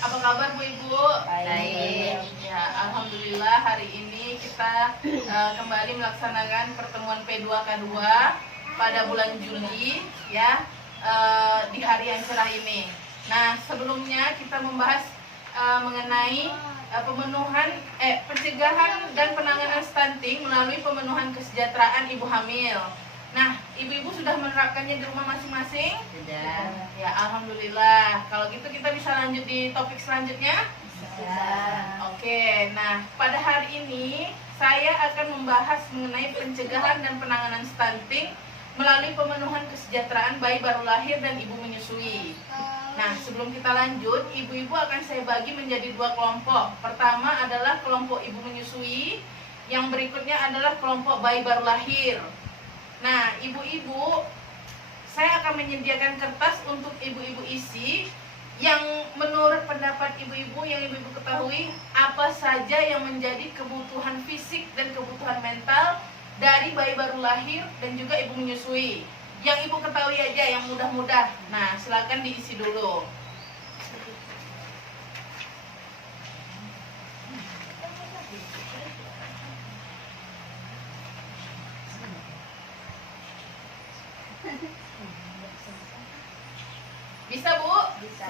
Apa kabar Bu Ibu? Baik. Ya, alhamdulillah hari ini kita kembali melaksanakan pertemuan P2K2 pada bulan Juli ya, di hari yang cerah ini. Nah, sebelumnya kita membahas mengenai pencegahan dan penanganan stunting melalui pemenuhan kesejahteraan ibu hamil. Nah, ibu-ibu sudah menerapkannya di rumah masing-masing? Sudah. Ya, alhamdulillah. Kalau gitu kita bisa lanjut di topik selanjutnya? Sudah. Oke, nah pada hari ini saya akan membahas mengenai pencegahan dan penanganan stunting melalui pemenuhan kesejahteraan bayi baru lahir dan ibu menyusui. Nah, sebelum kita lanjut, ibu-ibu akan saya bagi menjadi dua kelompok. Pertama adalah kelompok ibu menyusui, yang berikutnya adalah kelompok bayi baru lahir. Nah, ibu-ibu, saya akan menyediakan kertas untuk ibu-ibu isi yang menurut pendapat ibu-ibu yang ibu-ibu ketahui apa saja yang menjadi kebutuhan fisik dan kebutuhan mental dari bayi baru lahir dan juga ibu menyusui. Yang ibu ketahui aja yang mudah-mudah. Nah, silakan diisi dulu. Bisa Bu? Bisa.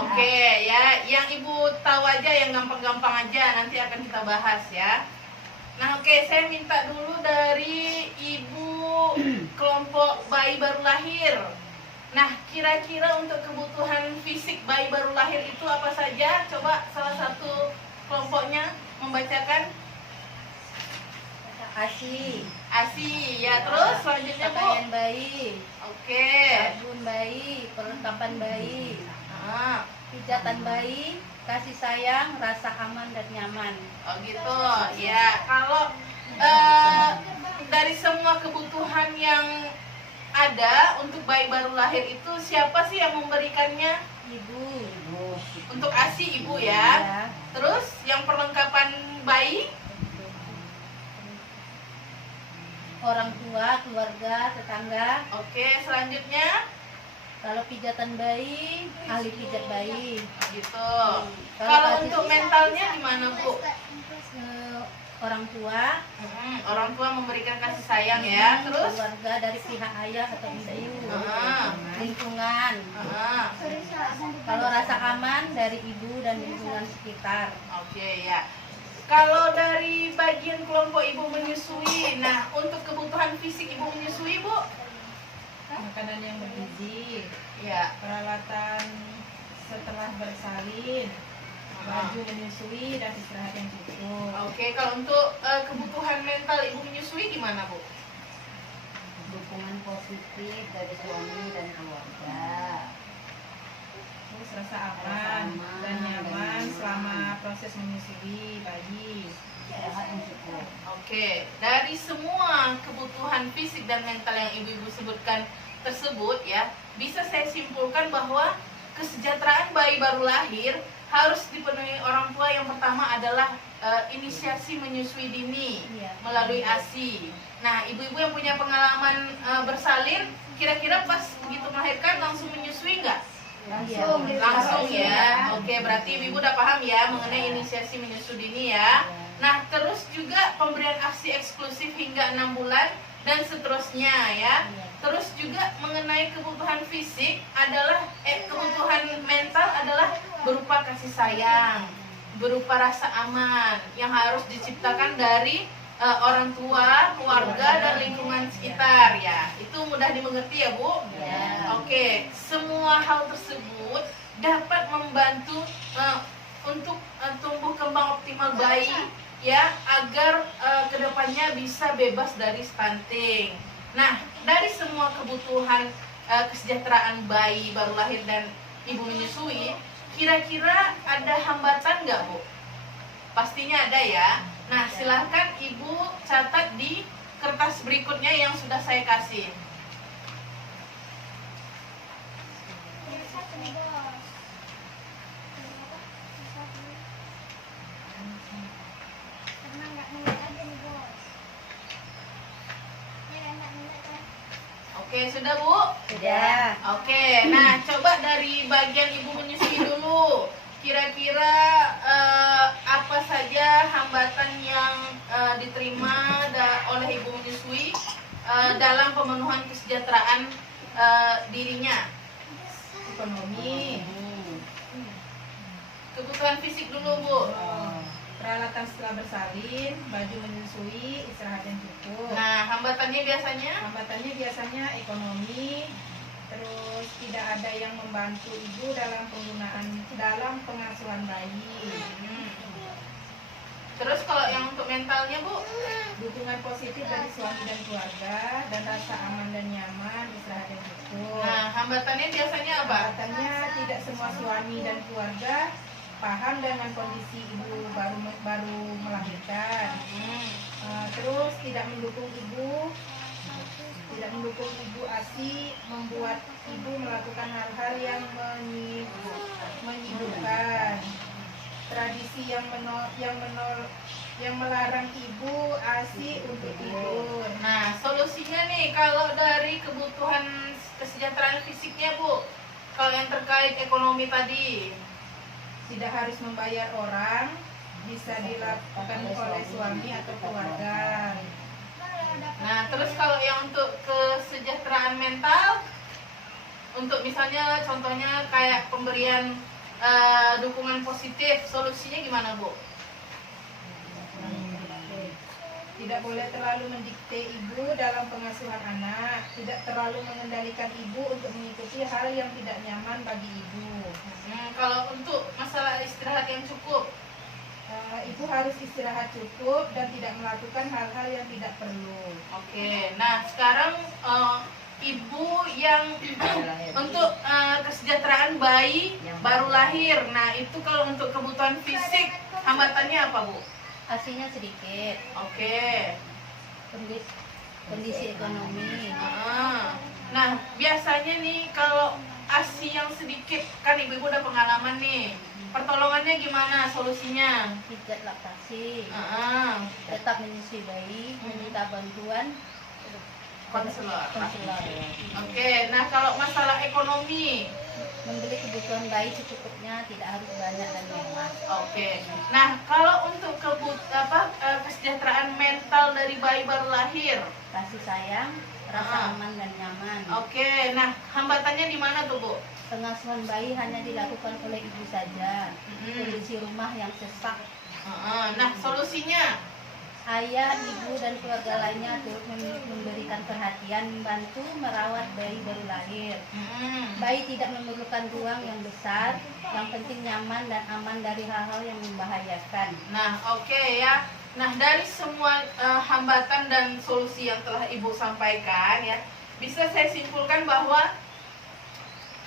Oke ya, yang ibu tahu aja, yang gampang-gampang aja nanti akan kita bahas ya. Nah oke, saya minta dulu dari ibu kelompok bayi baru lahir. Nah, kira-kira untuk kebutuhan fisik bayi baru lahir itu apa saja? Coba salah satu kelompoknya membacakan. ASI ya, terus selanjutnya Bu. Pakaian bayi, Oke. sabun bayi, perlengkapan bayi, Ah, pijatan bayi, kasih sayang, rasa aman dan nyaman. oh gitu ya. Kalau dari semua kebutuhan yang ada untuk bayi baru lahir itu, siapa sih yang memberikannya? Ibu. Untuk ASI ibu ya. Ya. Terus yang perlengkapan bayi? Orang tua, keluarga, tetangga. Oke, selanjutnya Kalau pijatan bayi, ahli pijat bayi. gitu. Kalau Kalau kasih- untuk mentalnya gimana Bu? Orang tua, Orang tua memberikan kasih sayang ya. Terus? keluarga dari pihak ayah atau ibu. Ah. Lingkungan. Ah, Kalau rasa aman dari ibu dan lingkungan sekitar. Oke ya. Kalau dari bagian kelompok ibu menyusui, nah untuk kebutuhan fisik ibu menyusui Bu? Makanan yang bergizi, Ya. peralatan setelah bersalin, baju menyusui dan istirahat yang cukup. Oke, kalau untuk kebutuhan mental ibu menyusui gimana Bu? Dukungan positif dari suami dan keluarga. Terus rasa aman dan nyaman selama proses menyusui bayi. Istirahat yang cukup. Oke, dari semua kebutuhan fisik dan mental yang ibu-ibu sebutkan tersebut ya, bisa saya simpulkan bahwa kesejahteraan bayi baru lahir harus dipenuhi orang tua. Yang pertama adalah inisiasi menyusui dini Iya. melalui ASI. Nah, ibu-ibu yang punya pengalaman bersalin, kira-kira pas begitu melahirkan langsung menyusui nggak? Langsung ya. Oke, berarti ibu udah paham ya mengenai inisiasi menyusui dini ya. Nah, terus juga pemberian ASI eksklusif hingga 6 bulan dan seterusnya ya. Terus juga mengenai kebutuhan fisik adalah kebutuhan mental adalah berupa kasih sayang, berupa rasa aman yang harus diciptakan dari orang tua, keluarga dan lingkungan sekitar ya. Itu mudah dimengerti ya Bu? Ya. Oke, semua hal tersebut dapat membantu untuk tumbuh kembang optimal bayi ya, agar kedepannya bisa bebas dari stunting. Nah, dari semua kebutuhan kesejahteraan bayi baru lahir dan ibu menyusui, kira-kira ada hambatan nggak Bu? Pastinya ada ya. Nah, silahkan ibu catat di kertas berikutnya yang sudah saya kasih. Oke, sudah Bu? Sudah. Oke, nah coba dari bagian ibu menyusui dulu. Kira-kira apa saja hambatan yang diterima oleh ibu menyusui dalam pemenuhan kesejahteraan dirinya? Ekonomi, Kebutuhan fisik dulu, Bu. peralatan setelah bersalin, baju menyusui, istirahat yang cukup. Nah, hambatannya biasanya? Hambatannya biasanya ekonomi, terus tidak ada yang membantu ibu dalam pengasuhan bayi. Hmm. Terus kalau yang untuk mentalnya, Bu? Dukungan positif dari suami dan keluarga dan rasa aman dan nyaman, istirahat yang cukup. Nah, hambatannya biasanya apa? Katanya tidak semua suami dan keluarga paham dengan kondisi ibu baru melahirkan. Terus tidak mendukung ibu ASI, membuat ibu melakukan hal-hal yang menyibukkan. Tradisi yang melarang ibu ASI untuk tidur. Nah, solusinya nih kalau dari kebutuhan kesejahteraan fisiknya, Bu. Kalau yang terkait ekonomi tadi. Tidak harus membayar orang, bisa dilakukan oleh suami atau keluarga. Nah, terus kalau yang untuk kesejahteraan mental, untuk misalnya contohnya kayak pemberian dukungan positif, solusinya gimana, Bu? Tidak boleh terlalu mendikte ibu dalam pengasuhan anak, tidak terlalu mengendalikan ibu untuk mengikuti hal yang tidak nyaman bagi ibu. Kalau untuk masalah istirahat yang cukup, Ibu harus istirahat cukup dan tidak melakukan hal-hal yang tidak perlu. oke. Nah, sekarang ibu yang untuk kesejahteraan bayi baru lahir. Nah, itu kalau untuk kebutuhan fisik, hambatannya apa, Bu? Asinya sedikit, Oke. kondisi ekonomi. Nah, biasanya nih kalau ASI yang sedikit, kan ibu-ibu udah pengalaman nih. Pertolongannya gimana solusinya? Pijat laktasi, Heeh. tetap menyusui bayi, meminta bantuan Konselor. konselor, Oke, nah kalau masalah ekonomi, membeli kebutuhan bayi secukupnya, tidak harus banyak dan mewah. oke. Nah, kalau untuk kesejahteraan mental dari bayi baru lahir, Kasih sayang, rasa aman dan nyaman. oke. Nah, hambatannya di mana tuh, Bu? Pengasuhan bayi hanya dilakukan oleh ibu saja. Kondisi rumah yang sesak. Nah, solusinya? Ayah, ibu, dan keluarga lainnya turut memberikan perhatian, membantu merawat bayi baru lahir. Bayi tidak memerlukan ruang yang besar, yang penting nyaman dan aman dari hal-hal yang membahayakan. Nah, oke ya. Nah, dari semua hambatan dan solusi yang telah Ibu sampaikan ya, bisa saya simpulkan bahwa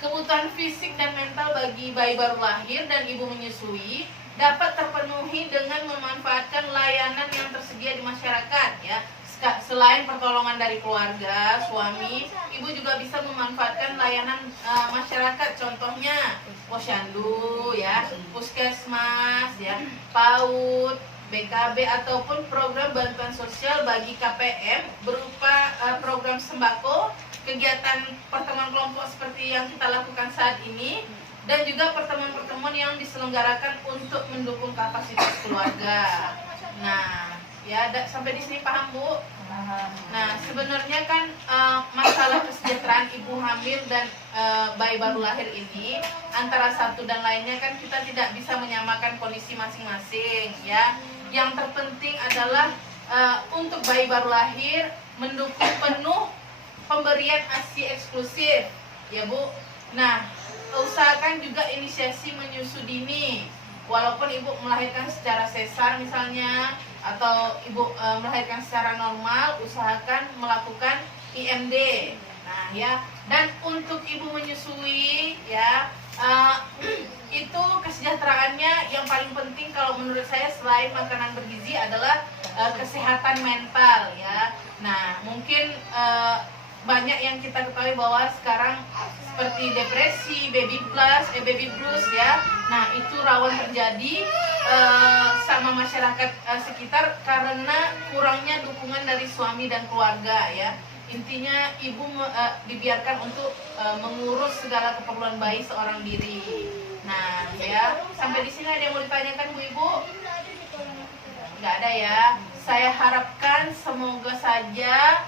kebutuhan fisik dan mental bagi bayi baru lahir dan ibu menyusui dapat terpenuhi dengan memanfaatkan layanan yang tersedia di masyarakat ya. Selain pertolongan dari keluarga, suami, ibu juga bisa memanfaatkan layanan masyarakat, contohnya posyandu ya, puskesmas ya, PAUD, BKB ataupun program bantuan sosial bagi KPM berupa program sembako, kegiatan pertemuan kelompok seperti yang kita lakukan saat ini, dan juga pertemuan-pertemuan yang diselenggarakan untuk mendukung kapasitas keluarga. Nah, ya sampai di sini paham, Bu? Paham. Nah, sebenarnya kan masalah kesejahteraan ibu hamil dan bayi baru lahir ini antara satu dan lainnya kan kita tidak bisa menyamakan kondisi masing-masing ya. Yang terpenting adalah untuk bayi baru lahir mendukung penuh pemberian ASI eksklusif ya, Bu. Nah, usahakan juga inisiasi menyusu dini. Walaupun ibu melahirkan secara sesar misalnya, atau ibu melahirkan secara normal, usahakan melakukan IMD. Nah ya, dan untuk ibu menyusui ya, itu kesejahteraannya yang paling penting kalau menurut saya selain makanan bergizi adalah kesehatan mental ya. Nah mungkin banyak yang kita ketahui bahwa sekarang seperti depresi, baby blues ya. Nah itu rawan terjadi sama masyarakat sekitar karena kurangnya dukungan dari suami dan keluarga ya. Intinya ibu dibiarkan untuk mengurus segala keperluan bayi seorang diri. Nah, ya, sampai di sini ada yang mau ditanyakan Bu Ibu? Nggak ada ya. Saya harapkan semoga saja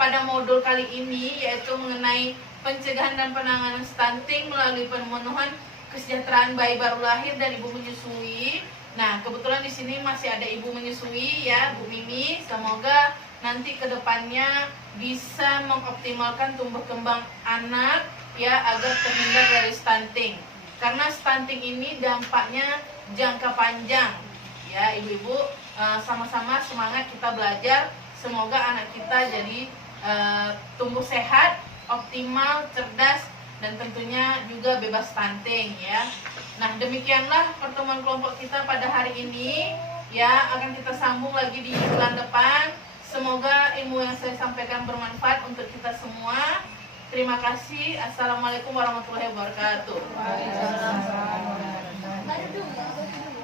pada modul kali ini, yaitu mengenai pencegahan dan penanganan stunting melalui pemenuhan kesejahteraan bayi baru lahir dan ibu menyusui. Nah, kebetulan di sini masih ada ibu menyusui ya, Bu Mimi. Semoga nanti kedepannya bisa mengoptimalkan tumbuh kembang anak ya, agar terhindar dari stunting. Karena stunting ini dampaknya jangka panjang ya, ibu-ibu. Sama-sama semangat kita belajar. Semoga anak kita jadi tumbuh sehat, optimal, cerdas, dan tentunya juga bebas stunting ya. Nah, demikianlah pertemuan kelompok kita pada hari ini ya. Akan kita sambung lagi di bulan depan. Semoga ilmu yang saya sampaikan bermanfaat untuk kita semua. Terima kasih. Assalamualaikum warahmatullahi wabarakatuh. Waalaikumsalam warahmatullahi wabarakatuh.